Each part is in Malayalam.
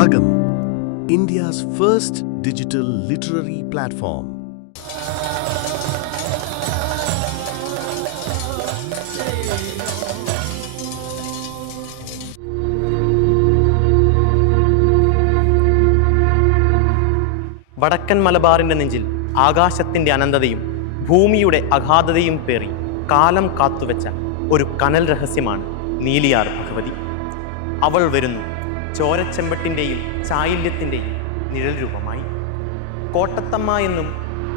Agam, India's first digital literary platform. വടക്കൻ മലബാറിന്റെ നെഞ്ചിൽ ആകാശത്തിന്റെ അനന്തതയും ഭൂമിയുടെ അഗാധതയും പേറി കാലം കാത്തുവെച്ച ഒരു കനൽ രഹസ്യമാണ് നീലിയാർ ഭഗവതി. അവൾ വരുന്നു. ചോരച്ചെമ്പട്ടിന്റെയും ചായില്യത്തിന്റെയും നിഴൽ രൂപമായി. കോട്ടത്തമ്മ എന്നും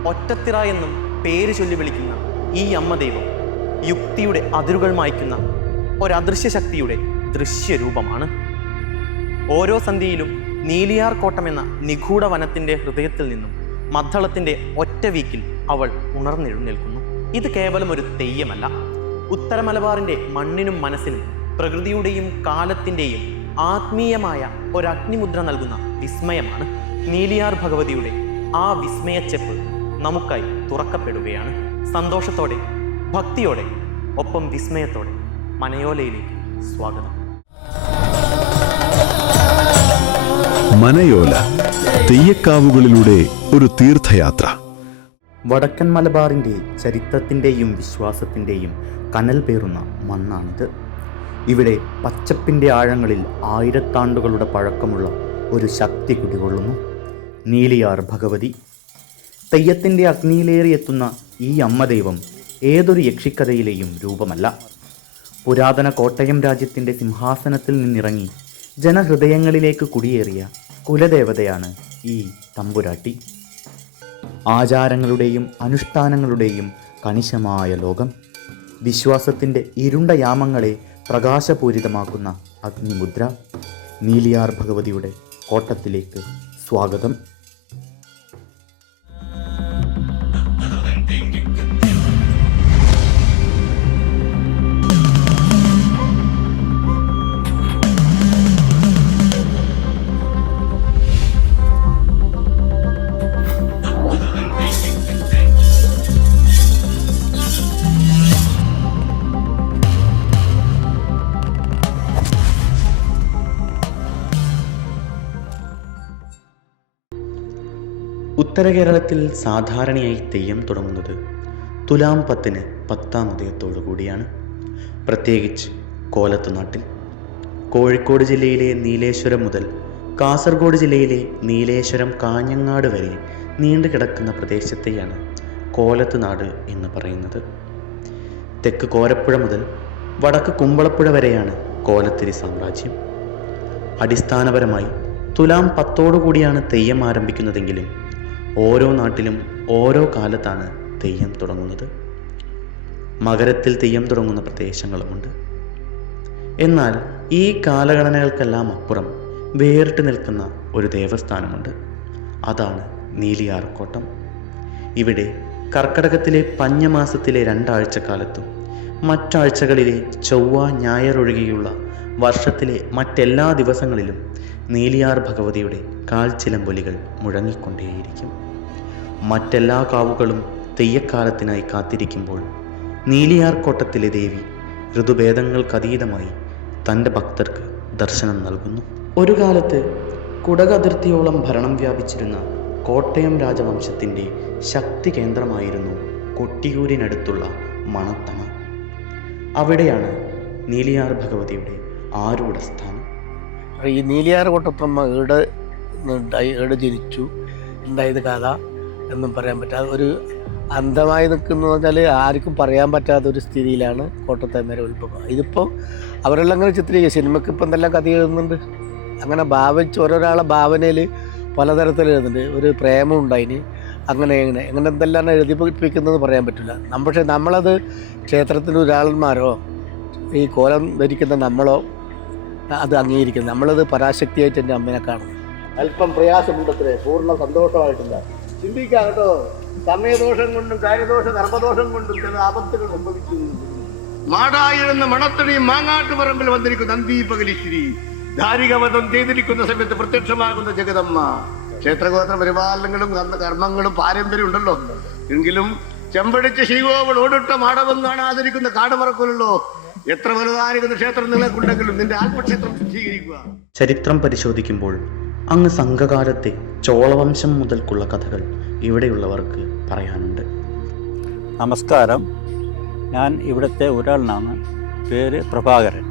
ഒറ്റത്തിറ എന്നും പേര് ചൊല്ലി വിളിക്കുന്ന ഈ അമ്മദൈവം യുക്തിയുടെ അതിരുകൾ മായ്ക്കുന്ന ഒരദൃശ്യ ശക്തിയുടെ ദൃശ്യരൂപമാണ്. ഓരോ സന്ധ്യയിലും നീലിയാർ കോട്ടമെന്ന നിഗൂഢ വനത്തിന്റെ ഹൃദയത്തിൽ നിന്നും മദ്ദളത്തിന്റെ ഒറ്റ വീക്കിൽ അവൾ ഉണർന്നെഴുന്നേൽക്കുന്നു. ഇത് കേവലം ഒരു തെയ്യമല്ല. ഉത്തരമലബാറിന്റെ മണ്ണിനും മനസ്സിനും പ്രകൃതിയുടെയും കാലത്തിന്റെയും ആത്മീയമായ ഒരു അഗ്നിമുദ്ര നൽകുന്ന വിസ്മയമാണ് നീലിയാർ ഭഗവതിയുടെ ആ വിസ്മയച്ചെപ്പ് നമുക്കായി തുറക്കപ്പെടുകയാണ്. സന്തോഷത്തോടെ ഭക്തിയോടെ ഒപ്പം വിസ്മയത്തോടെ മനയോലയിലേക്ക് സ്വാഗതം. മനയോല തെയ്യക്കാവുകളിലൂടെ ഒരു തീർത്ഥയാത്ര. വടക്കൻ മലബാറിന്റെ ചരിത്രത്തിന്റെയും വിശ്വാസത്തിന്റെയും കനൽ പേറുന്ന മണ്ണാണിത്. ഇവിടെ പച്ചപ്പിന്റെ ആഴങ്ങളിൽ ആയിരത്താണ്ടുകളുടെ പഴക്കമുള്ള ഒരു ശക്തി കുടികൊള്ളുന്നു. നീലിയാർ ഭഗവതി. തെയ്യത്തിന്റെ അഗ്നിയിലേറിയെത്തുന്ന ഈ അമ്മദൈവം ഏതൊരു യക്ഷിക്കഥയിലെയും രൂപമല്ല. പുരാതന കോട്ടയം രാജ്യത്തിന്റെ സിംഹാസനത്തിൽ നിന്നിറങ്ങി ജനഹൃദയങ്ങളിലേക്ക് കുടിയേറിയ കുലദേവതയാണ് ഈ തമ്പുരാട്ടി. ആചാരങ്ങളുടെയും അനുഷ്ഠാനങ്ങളുടെയും കണിശമായ ലോകം. വിശ്വാസത്തിന്റെ ഇരുണ്ട യാമങ്ങളെ പ്രകാശപൂരിതമാക്കുന്ന അഗ്നിമുദ്ര നീലിയാർ ഭഗവതിയുടെ കോട്ടത്തിലേക്ക് സ്വാഗതം. ഉത്തര കേരളത്തിൽ സാധാരണയായി തെയ്യം തുടങ്ങുന്നത് തുലാം പത്തിന് പത്താം ഉദയത്തോടു കൂടിയാണ്. പ്രത്യേകിച്ച് കോലത്തുനാട്ടിൽ കോഴിക്കോട് ജില്ലയിലെ നീലേശ്വരം മുതൽ കാസർഗോഡ് ജില്ലയിലെ നീലേശ്വരം കാഞ്ഞങ്ങാട് വരെ നീണ്ടു കിടക്കുന്ന പ്രദേശത്തെയാണ് കോലത്തുനാട് എന്ന് പറയുന്നത്. തെക്ക് കോരപ്പുഴ മുതൽ വടക്ക് കുമ്പളപ്പുഴ വരെയാണ് കോലത്തിരി സാമ്രാജ്യം. അടിസ്ഥാനപരമായി തുലാം പത്തോടുകൂടിയാണ് തെയ്യം ആരംഭിക്കുന്നതെങ്കിലും ഓരോ നാട്ടിലും ഓരോ കാലത്താണ് തെയ്യം തുടങ്ങുന്നത്. മകരത്തിൽ തെയ്യം തുടങ്ങുന്ന പ്രദേശങ്ങളുമുണ്ട്. എന്നാൽ ഈ കാലഗണനകൾക്കെല്ലാം അപ്പുറം വേറിട്ട് നിൽക്കുന്ന ഒരു ദേവസ്ഥാനമുണ്ട്. അതാണ് നീലിയാർക്കോട്ടം ഇവിടെ കർക്കടകത്തിലെ പഞ്ഞമാസത്തിലെ രണ്ടാഴ്ചക്കാലത്തും മറ്റാഴ്ചകളിലെ ചൊവ്വ ഞായർ ഒഴികെയുള്ള വർഷത്തിലെ മറ്റെല്ലാ ദിവസങ്ങളിലും നീലിയാർ ഭഗവതിയുടെ കാൽച്ചിലമ്പൊലികൾ മുഴങ്ങിക്കൊണ്ടേയിരിക്കും. മറ്റെല്ലാ കാവുകളും തെയ്യക്കാലത്തിനായി കാത്തിരിക്കുമ്പോൾ നീലിയാർ കോട്ടത്തിലെ ദേവി ഋതുഭേദങ്ങൾക്കതീതമായി തന്റെ ഭക്തർക്ക് ദർശനം നൽകുന്നു. ഒരു കാലത്ത് കുടകതിർത്തിയോളം ഭരണം വ്യാപിച്ചിരുന്ന കോട്ടയം രാജവംശത്തിന്റെ ശക്തി കേന്ദ്രമായിരുന്നു കൊട്ടിയൂരിനടുത്തുള്ള മണത്തണ അവിടെയാണ് നീലിയാർ ഭഗവതിയുടെ ആരൂഢ സ്ഥാനം. ഈ നീലിയാർ കോട്ടത്തമ്മ ഈട് ഈട് ജനിച്ചു. ഉണ്ടായത് കഥ എന്നും പറയാൻ പറ്റാതെ ഒരു അന്ധമായി നിൽക്കുന്നു ആർക്കും പറയാൻ പറ്റാത്ത ഒരു സ്ഥിതിയിലാണ് കോട്ടത്തമ്മയുടെ ഉത്ഭവം. ഇതിപ്പോൾ അവരെല്ലാം അങ്ങനെ ചിത്രീകരിക്കും സിനിമയ്ക്ക് ഇപ്പം എന്തെല്ലാം കഥ എഴുതുന്നുണ്ട്? അങ്ങനെ ഭാവിച്ച് ഓരോരാളെ ഭാവനയിൽ പലതരത്തിൽ എഴുതുന്നുണ്ട്. ഒരു പ്രേമം ഉണ്ടായിന്. അങ്ങനെ എങ്ങനെ എങ്ങനെ എന്തെല്ലാം എഴുതിപ്പിക്കുന്നത് പറയാൻ പറ്റില്ല. നമ്മൾ പക്ഷേ നമ്മളത് ക്ഷേത്രത്തിൽ ഒരാളന്മാരോ ഈ കോലം ധരിക്കുന്ന നമ്മളോ അത് അംഗീകരിക്കുന്നത് നമ്മളത് പരാശക്തിയായിട്ട് എന്റെ അമ്മനെ കാണുന്നു. അല്പം പ്രയാസമുണ്ടത്രേ. പൂർണ സന്തോഷമായിട്ടില്ല. ചിന്തിക്കാം കേട്ടോ. സമയദോഷം കൊണ്ടും കാര്യദോഷ ധർമ്മദോഷം കൊണ്ടും ചില ആപത്തുകൾ സംഭവിക്കുന്നു. മാടായിരുന്ന മണത്തടിയും മാങ്ങാട്ടുപറമ്പിൽ വന്നിരിക്കുന്ന നന്ദീപകലിശ്രീ ധാരികവധം ചെയ്തിരിക്കുന്ന സമയത്ത് പ്രത്യക്ഷമാകുന്ന ജഗതമ്മ ക്ഷേത്രഗോത്ര പരിപാലനങ്ങളും കർമ്മങ്ങളും പാരമ്പര്യം ഉണ്ടല്ലോ. എങ്കിലും ചെമ്പടിച്ച ശിവോവൾ ഓടിട്ട മാടവം കാണാതിരിക്കുന്ന കാടുമറക്കുമല്ലോ എത്ര വലുതായിരിക്കുന്ന ക്ഷേത്രം നിങ്ങൾക്കുണ്ടെങ്കിലും നിന്റെ ആത്മക്ഷേത്രം ചരിത്രം പരിശോധിക്കുമ്പോൾ അങ്ങ് സംഘകാലത്തെ ചോളവംശം മുതൽക്കുള്ള കഥകൾ ഇവിടെയുള്ളവർക്ക് പറയാനുണ്ട്. നമസ്കാരം. ഞാൻ ഇവിടുത്തെ ഒരാളിനാണ് പേര് പ്രഭാകരൻ.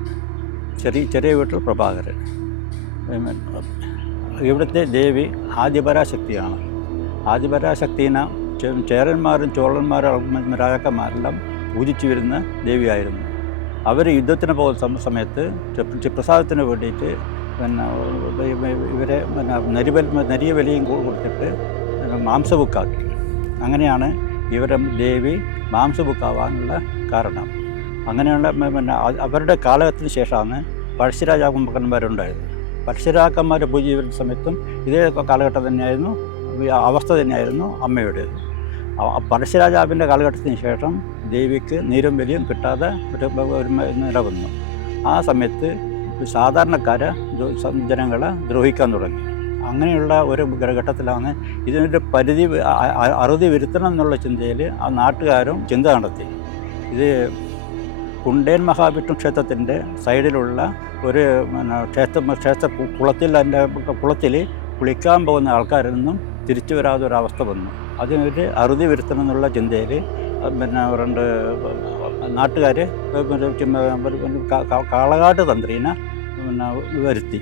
ചെറിയ ചെറിയ വീട്ടിൽ പ്രഭാകരൻ. ഇവിടുത്തെ ദേവി ആദിപരാശക്തിയാണ്. ആദിപരാശക്തിനെ ചേരന്മാരും ചോളന്മാരും രാജാക്കന്മാരെല്ലാം പൂജിച്ചു വരുന്ന ദേവിയായിരുന്നു. അവർ യുദ്ധത്തിന് പോകുന്ന സമ- സമയത്ത് പ്രസാദത്തിന് വേണ്ടിയിട്ട് പിന്നെ ഇവരെ പിന്നെ നരിവൽ നരിയ വിലയും കൊടുത്തിട്ട് മാംസബുക്കാക്കി അങ്ങനെയാണ് ഇവരെ ദേവി മാംസബുക്കാവാനുള്ള കാരണം. അങ്ങനെയുള്ള പിന്നെ അവരുടെ കാലഘട്ടത്തിന് ശേഷമാണ് പഴശ്ശിരാജാക്കന്മാരുണ്ടായത് പഴശ്ശിരാക്കന്മാർ പൂജ വരുന്ന സമയത്തും ഇതേ കാലഘട്ടം തന്നെയായിരുന്നു അവസ്ഥ തന്നെയായിരുന്നു അമ്മയുടെ പഴശ്ശിരാജാവിന്റെ കാലഘട്ടത്തിന് ശേഷം ദേവിക്ക് നീരും വലിയും കിട്ടാതെ ഒരു നില വന്നു ആ സമയത്ത് സാധാരണക്കാരെ ജനങ്ങളെ ദ്രോഹിക്കാൻ തുടങ്ങി. അങ്ങനെയുള്ള ഒരു ഘട്ടത്തിലാണ് ഇതിനൊരു പരിധി അറുതി വരുത്തണം എന്നുള്ള ചിന്തയിൽ ആ നാട്ടുകാരും ചിന്ത നടത്തി. ഇത് കുണ്ടേൻ മഹാവിഷ്ണു ക്ഷേത്രത്തിന്റെ സൈഡിലുള്ള ഒരു ക്ഷേത്ര ക്ഷേത്ര കുളത്തിൽ അതിന്റെ കുളത്തിൽ കുളിക്കാൻ പോകുന്ന ആൾക്കാരിൽ നിന്നും തിരിച്ചു വരാതെ ഒരവസ്ഥ വന്നു. അതിനൊരു അറുതി വരുത്തണം എന്നുള്ള ചിന്തയിൽ പിന്നെ രണ്ട് നാട്ടുകാർ കാളകാട്ട് തന്ത്രീനെ പിന്നെ വരുത്തി.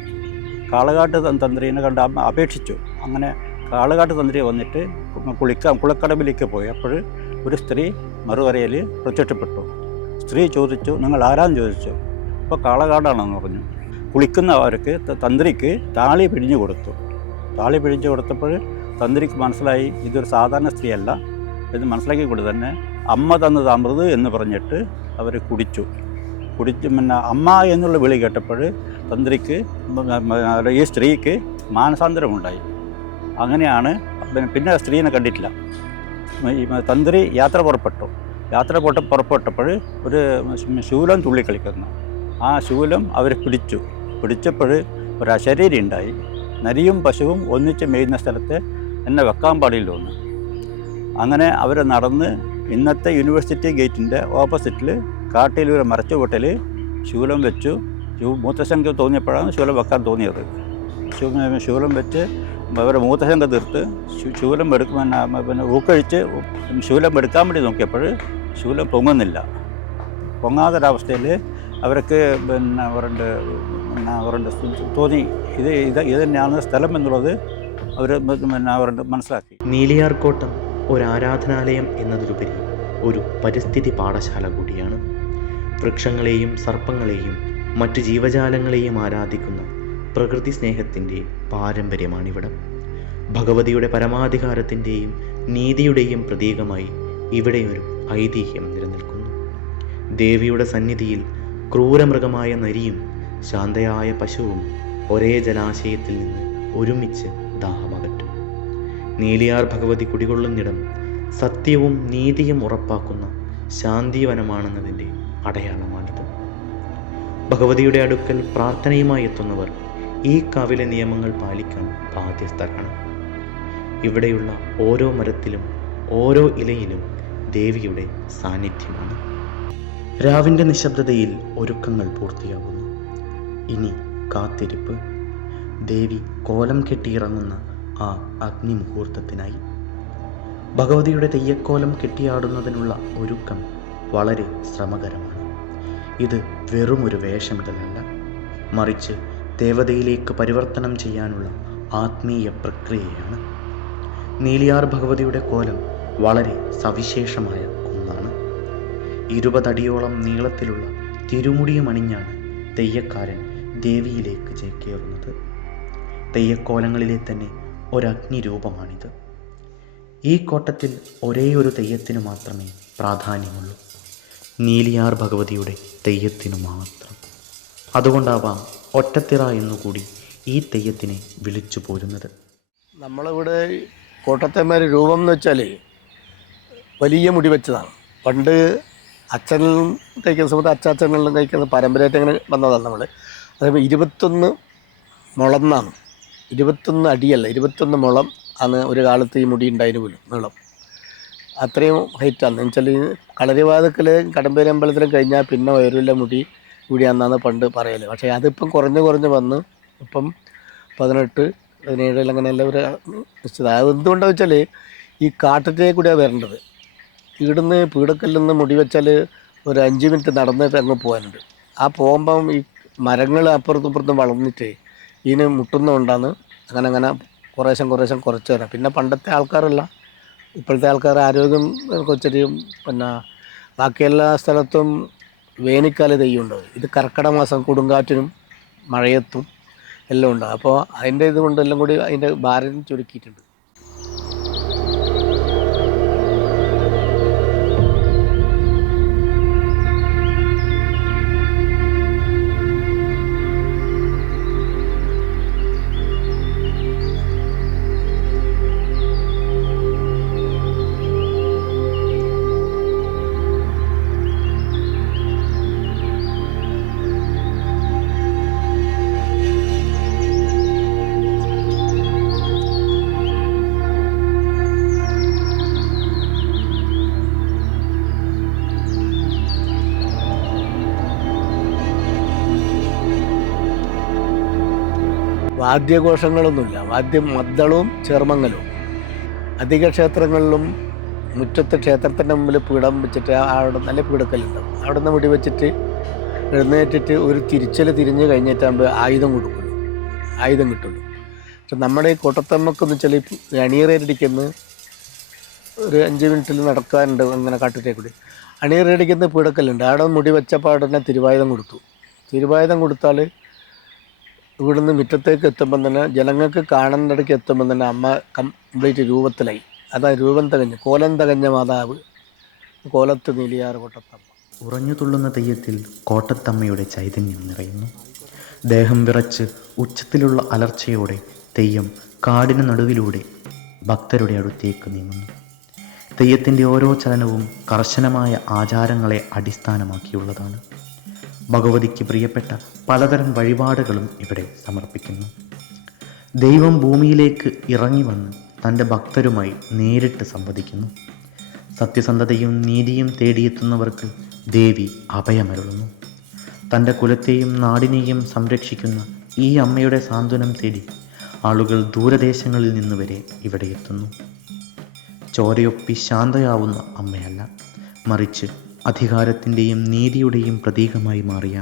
കാളകാട്ട് തന്ത്രീനെ കണ്ട് അപേക്ഷിച്ചു. അങ്ങനെ കാളകാട്ട് തന്ത്രി വന്നിട്ട് കുളിക്കാൻ കുളക്കടവിലേക്ക് പോയി. അപ്പോൾ ഒരു സ്ത്രീ മറുകരയിൽ പ്രത്യക്ഷപ്പെട്ടു. സ്ത്രീ ചോദിച്ചു നിങ്ങൾ ആരാന്ന് ചോദിച്ചു? അപ്പോൾ കാളകാടാണെന്ന് പറഞ്ഞു. കുളിക്കുന്ന അവർക്ക് തന്ത്രിക്ക് താളി പിഴിഞ്ഞു കൊടുത്തു. താളി പിഴിഞ്ഞു കൊടുത്തപ്പോൾ തന്ത്രിക്ക് മനസ്സിലായി ഇതൊരു സാധാരണ സ്ത്രീയല്ല. ഇത് മനസ്സിലാക്കി കൊണ്ട് തന്നെ അമ്മ തന്നത് അമൃത് എന്ന് പറഞ്ഞിട്ട് അവർ കുടിച്ചു. കുടിച്ച് പിന്നെ അമ്മ എന്നുള്ള വിളി കേട്ടപ്പോൾ തന്ത്രിക്ക് ഈ സ്ത്രീക്ക് മാനസാന്തരമുണ്ടായി. അങ്ങനെയാണ് പിന്നെ- സ്ത്രീനെ കണ്ടിട്ടില്ല. ഈ തന്ത്രി യാത്ര പുറപ്പെട്ടു. യാത്ര പുറ പുറപ്പെട്ടപ്പോൾ ഒരു ശൂലം തുള്ളിക്കളിക്കുന്നു. ആ ശൂലം അവർ പിടിച്ചു. പിടിച്ചപ്പോൾ ഒരു അശരീരി ഉണ്ടായി. നരിയും പശുവും ഒന്നിച്ച് മേയുന്ന സ്ഥലത്ത് എന്നെ വെക്കാൻ പാടില്ല ഒന്ന് അങ്ങനെ അവർ നടന്ന് ഇന്നത്തെ യൂണിവേഴ്സിറ്റി ഗേറ്റിന്റെ ഓപ്പോസിറ്റിൽ കാട്ടിൽ ഒരു മരച്ചുകൊട്ടിൽ ശൂലം വെച്ചു. മൂത്രശങ്ക തോന്നിയപ്പോഴാണ് ശൂലം വെക്കാൻ തോന്നിയത്. ശൂലം വെച്ച് അവരെ മൂത്രശങ്ക തീർത്ത് ശൂലം എടുക്കുമെന്ന പിന്നെ ഊക്കഴിച്ച് ശൂലം എടുക്കാൻ വേണ്ടി നോക്കിയപ്പോൾ ശൂലം പൊങ്ങുന്നില്ല. പൊങ്ങാത്തൊരവസ്ഥയിൽ അവർക്ക് പിന്നെ അവരുടെ പിന്നെ അവരുടെ തോന്നി. ഇത് ഇത് ഇത് തന്നെയാണ് സ്ഥലം എന്നുള്ളത് അവർ പിന്നെ അവരുടെ മനസ്സിലാക്കി. നീലിയാർക്കോട്ടം ഒരു ആരാധനാലയം എന്നതിലുപരി ഒരു പരിസ്ഥിതി പാഠശാല കൂടിയാണ്. വൃക്ഷങ്ങളെയും സർപ്പങ്ങളെയും മറ്റു ജീവജാലങ്ങളെയും ആരാധിക്കുന്ന പ്രകൃതി സ്നേഹത്തിന്റെ പാരമ്പര്യമാണിവിടം. ഭഗവതിയുടെ പരമാധികാരത്തിന്റെയും നീതിയുടെയും പ്രതീകമായി ഇവിടെ ഒരു ഐതിഹ്യം നിലനിൽക്കുന്നു. ദേവിയുടെ സന്നിധിയിൽ ക്രൂരമൃഗമായ നരിയും ശാന്തയായ പശുവും ഒരേ ജലാശയത്തിൽ നിന്ന് ഒരുമിച്ച് ദാഹമകറ്റും നീലിയാർ ഭഗവതി കുടികൊള്ളുന്നിടം സത്യവും നീതിയും ഉറപ്പാക്കുന്ന ശാന്തിവനമാണെന്നതിന്റെ അടയാളമാണിത്. ഭഗവതിയുടെ അടുക്കൽ പ്രാർത്ഥനയുമായി എത്തുന്നവർ ഈ കാവിലെ നിയമങ്ങൾ പാലിക്കാൻ ബാധ്യസ്ഥരാണ്. ഇവിടെയുള്ള ഓരോ മരത്തിലും ഓരോ ഇലയിലും ദേവിയുടെ സാന്നിധ്യമാണ്. രാവിന്റെ നിശബ്ദതയിൽ ഒരുക്കങ്ങൾ പൂർത്തിയാകുന്നു. ഇനി കാത്തിരിപ്പ്. ദേവി കോലം കെട്ടിയിറങ്ങുന്ന ആ അഗ്നിമുഹൂർത്തത്തിനായി. ഭഗവതിയുടെ തെയ്യക്കോലം കെട്ടിയാടുന്നതിനുള്ള ഒരുക്കം വളരെ ശ്രമകരമാണ്. ഇത് വെറുമൊരു വേഷമിടലല്ല. മറിച്ച് ദേവതയിലേക്ക് പരിവർത്തനം ചെയ്യാനുള്ള ആത്മീയ പ്രക്രിയയാണ്. നീലിയാർ ഭഗവതിയുടെ കോലം വളരെ സവിശേഷമായ ഒന്നാണ്. ഇരുപതടിയോളം നീളത്തിലുള്ള തിരുമുടിയുമണിഞ്ഞാണ് തെയ്യക്കാരൻ ദേവിയിലേക്ക് ചേക്കേറുന്നത്. തെയ്യക്കോലങ്ങളിലെ തന്നെ ഒരഗ്നി രൂപമാണിത് ഈ കോട്ടത്തിൽ ഒരേയൊരു ഒരു തെയ്യത്തിനു മാത്രമേ പ്രാധാന്യമുള്ളൂ. നീലിയാർ ഭഗവതിയുടെ തെയ്യത്തിനു മാത്രം. അതുകൊണ്ടാവാം ഒറ്റത്തിറ എന്നുകൂടി ഈ തെയ്യത്തിനെ വിളിച്ചു പോരുന്നത്. നമ്മളിവിടെ കോട്ടത്തേമാർ രൂപം എന്ന് വെച്ചാൽ വലിയ മുടി വെച്ചതാണ്. പണ്ട് അച്ഛനും തയ്ക്കുന്ന സമയത്ത് അച്ചാച്ചനെല്ലാം കഴിക്കുന്ന പരമ്പരയായിട്ട് അങ്ങനെ വന്നതാണ് നമ്മൾ അതേപോലെ ഇരുപത്തൊന്ന് മുളന്നാണ്. ഇരുപത്തൊന്ന് അടിയല്ല ഇരുപത്തൊന്ന് മുളം ആണ് ഒരു കാലത്ത് ഈ മുടി ഉണ്ടായിരുന്നു പോലും നീളം. അത്രയും ഹൈറ്റാണ് എന്നുവെച്ചാൽ കളരിവാദക്കൽ കടമ്പേരി അമ്പലത്തിലും കഴിഞ്ഞാൽ പിന്നെ ഉയരില്ല മുടി കൂടിയാണെന്നാണ് പണ്ട് പറയൽ. പക്ഷേ അതിപ്പം കുറഞ്ഞ് കുറഞ്ഞ് വന്ന് ഇപ്പം പതിനെട്ട് പതിനേഴിൽ അങ്ങനെയല്ല ഒരു നിശ്ചിത. എന്തുകൊണ്ടാണെന്ന് വെച്ചാൽ ഈ കാട്ടിലേ കൂടിയാണ് വരേണ്ടത്. ഇവിടുന്ന് പീടക്കല്ലിൽ നിന്ന് മുടി വെച്ചാൽ ഒരു അഞ്ച് മിനിറ്റ് നടന്നിട്ട് അങ്ങ് പോകാനുണ്ട്. ആ പോകുമ്പം ഈ മരങ്ങൾ അപ്പുറത്തും ഇപ്പുറത്തും വളർന്നിട്ട് ഇതിന് മുട്ടുന്നതുകൊണ്ടാണ് അങ്ങനെ അങ്ങനെ കുറേശ്ശം കുറേശ്ശം കുറച്ച് തരാം പിന്നെ പണ്ടത്തെ ആൾക്കാരല്ല. ഇപ്പോഴത്തെ ആൾക്കാർ ആരോഗ്യം കൊച്ചരി പിന്നെ ബാക്കി എല്ലാ സ്ഥലത്തും വേനൽക്കാല തെയ്യമുണ്ട് ഇത് കർക്കിടക മാസം കൊടുങ്കാറ്റിനും മഴയത്തും എല്ലാം ഉണ്ട്. അപ്പോൾ അതിന്റെ ഇതുകൊണ്ട് എല്ലാം കൂടി അതിന്റെ ഭാരം ചുരുക്കിയിട്ടുണ്ട്. വാദ്യഘോഷങ്ങളൊന്നുമില്ല. വാദ്യം മദ്ദളവും ചേർമങ്ങലും അധിക ക്ഷേത്രങ്ങളിലും മുറ്റത്ത് ക്ഷേത്രത്തിന്റെ മുമ്പിൽ പീഠം വെച്ചിട്ട് അവിടെ നല്ല പീടക്കലുണ്ടാവും അവിടെ നിന്ന് മുടി വെച്ചിട്ട് എഴുന്നേറ്റിട്ട് ഒരു തിരിച്ചൽ തിരിഞ്ഞ് കഴിഞ്ഞിട്ടാകുമ്പോൾ ആയുധം കൊടുക്കുള്ളൂ ആയുധം കിട്ടുള്ളൂ പക്ഷെ നമ്മുടെ ഈ കൊട്ടത്തമ്മക്കെന്ന് വെച്ചാൽ ഈ അണിയറേടിക്കുന്ന ഒരു അഞ്ച് മിനിറ്റിൽ നടക്കാനുണ്ട് അങ്ങനെ കാട്ടിട്ടേ കൂടി അണിയറേടിക്കുന്ന പീടക്കലുണ്ട് അവിടെ മുടി വെച്ചപ്പോൾ അവിടെ തന്നെ തിരുവായുധം കൊടുത്തു. തിരുവായുധം കൊടുത്താൽ ഇവിടുന്ന് മുറ്റത്തേക്ക് എത്തുമ്പം തന്നെ ജനങ്ങൾക്ക് കാണുന്നിടയ്ക്ക് എത്തുമ്പം തന്നെ അമ്മ കംപ്ലീറ്റ് രൂപത്തിലായി. അതാ രൂപം തികഞ്ഞ്. കോലം തികഞ്ഞ മാതാവ് കോലത്ത് നീലിയാറ് കോട്ടത്തമ്മ. ഉറഞ്ഞു തുള്ളുന്ന തെയ്യത്തിൽ കോട്ടത്തമ്മയുടെ ചൈതന്യം നിറയുന്നു. ദേഹം വിറച്ച് ഉച്ചത്തിലുള്ള അലർച്ചയോടെ തെയ്യം കാടിന് നടുവിലൂടെ ഭക്തരുടെ അടുത്തേക്ക് നീങ്ങുന്നു. തെയ്യത്തിന്റെ ഓരോ ചലനവും കർശനമായ ആചാരങ്ങളെ അടിസ്ഥാനമാക്കിയുള്ളതാണ്. ഭഗവതിക്ക് പ്രിയപ്പെട്ട പലതരം വഴിപാടുകളും ഇവിടെ സമർപ്പിക്കുന്നു. ദൈവം ഭൂമിയിലേക്ക് ഇറങ്ങി വന്ന് തന്റെ ഭക്തരുമായി നേരിട്ട് സംവദിക്കുന്നു. സത്യസന്ധതയും നീതിയും തേടിയെത്തുന്നവർക്ക് ദേവി അഭയമരുളുന്നു. തന്റെ കുലത്തെയും നാടിനെയും സംരക്ഷിക്കുന്ന ഈ അമ്മയുടെ സാന്ത്വനം തേടി ആളുകൾ ദൂരദേശങ്ങളിൽ നിന്ന് വരെ ഇവിടെ എത്തുന്നു. ചോരയൊപ്പി ശാന്തയാവുന്ന അമ്മയല്ല മറിച്ച് അധികാരത്തിന്റെയും നീതിയുടെയും പ്രതീകമായി മാറിയ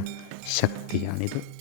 ശക്തിയാണിത്.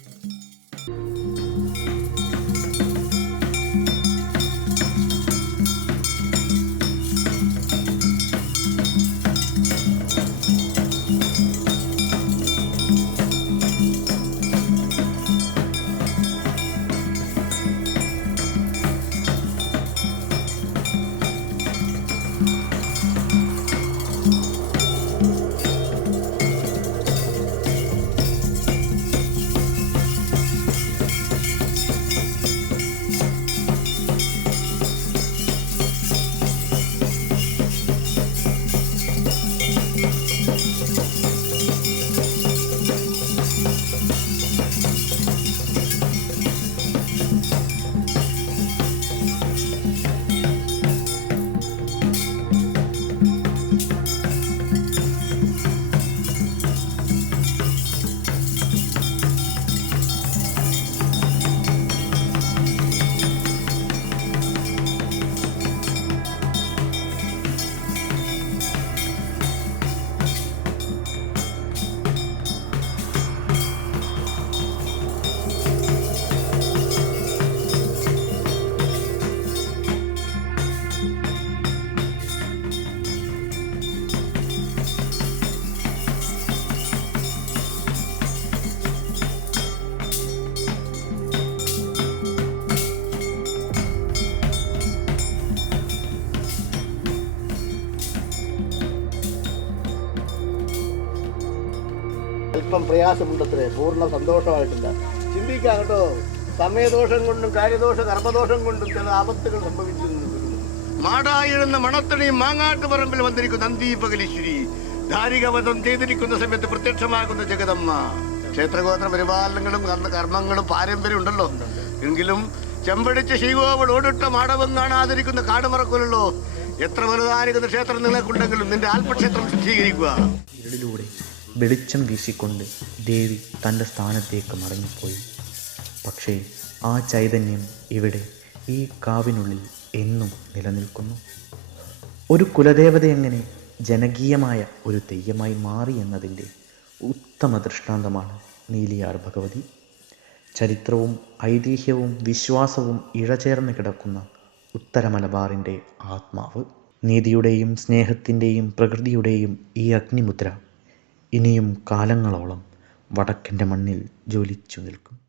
അല്പം പ്രയാസമുണ്ടത്രേ പൂർണ സന്തോഷമായിട്ടില്ല. ചിന്തിക്കാം കേട്ടോ. സമയദോഷം കൊണ്ടും കാര്യദോഷ കർമ്മദോഷം കൊണ്ടും ചില ആപത്തുകൾ സംഭവിച്ചു മാടായിരുന്ന മണത്തണി മാങ്ങാട്ട് പറമ്പിൽ വന്നിരിക്കുന്ന നന്ദീപകലീശ്വരി ധാരികവധം ചെയ്തിരിക്കുന്ന സമയത്ത് പ്രത്യക്ഷമാകുന്ന ജഗതമ്മ ക്ഷേത്രഗോത്ര പരിപാലനങ്ങളും കർമ്മങ്ങളും പാരമ്പര്യം ഉണ്ടല്ലോ. എങ്കിലും ചെമ്പടിച്ച ശൈവോവൾ ഓടിട്ട മാടവെന്നാണ് ആദരിക്കുന്ന കാടുമറക്കൊല്ലോ എത്ര വലുതായിരിക്കുന്ന ക്ഷേത്രം നിങ്ങൾക്കുണ്ടെങ്കിലും നിന്റെ ആത്മക്ഷേത്രം ശുദ്ധീകരിക്കുക. വെളിച്ചം വീശിക്കൊണ്ട് ദേവി തന്റെ സ്ഥാനത്തേക്ക് മടങ്ങിപ്പോയി. പക്ഷേ ആ ചൈതന്യം ഇവിടെ ഈ കാവിനുള്ളിൽ എന്നും നിലനിൽക്കുന്നു. ഒരു കുലദേവത എങ്ങനെ ജനകീയമായ ഒരു തെയ്യമായി മാറി എന്നതിന്റെ ഉത്തമ ദൃഷ്ടാന്തമാണ് നീലിയാർ ഭഗവതി. ചരിത്രവും ഐതിഹ്യവും വിശ്വാസവും ഇഴചേർന്ന് കിടക്കുന്ന ഉത്തരമലബാറിന്റെ ആത്മാവ്. നീതിയുടെയും സ്നേഹത്തിന്റെയും പ്രകൃതിയുടെയും ഈ അഗ്നിമുദ്ര ഇനിയും കാലങ്ങളോളം വടക്കന്റെ മണ്ണിൽ ജ്വലിച്ചു നിൽക്കും.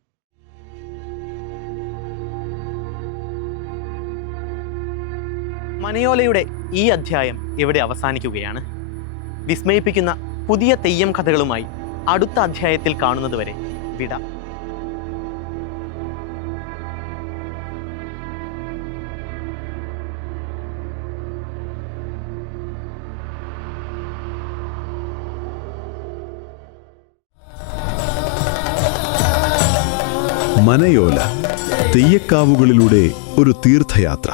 മനയോലയുടെ ഈ അധ്യായം ഇവിടെ അവസാനിക്കുകയാണ്. വിസ്മയിപ്പിക്കുന്ന പുതിയ തെയ്യം കഥകളുമായി അടുത്ത അധ്യായത്തിൽ കാണുന്നതുവരെ വിട. മനയോല തെയ്യക്കാവുകളിലൂടെ ഒരു തീർത്ഥയാത്ര.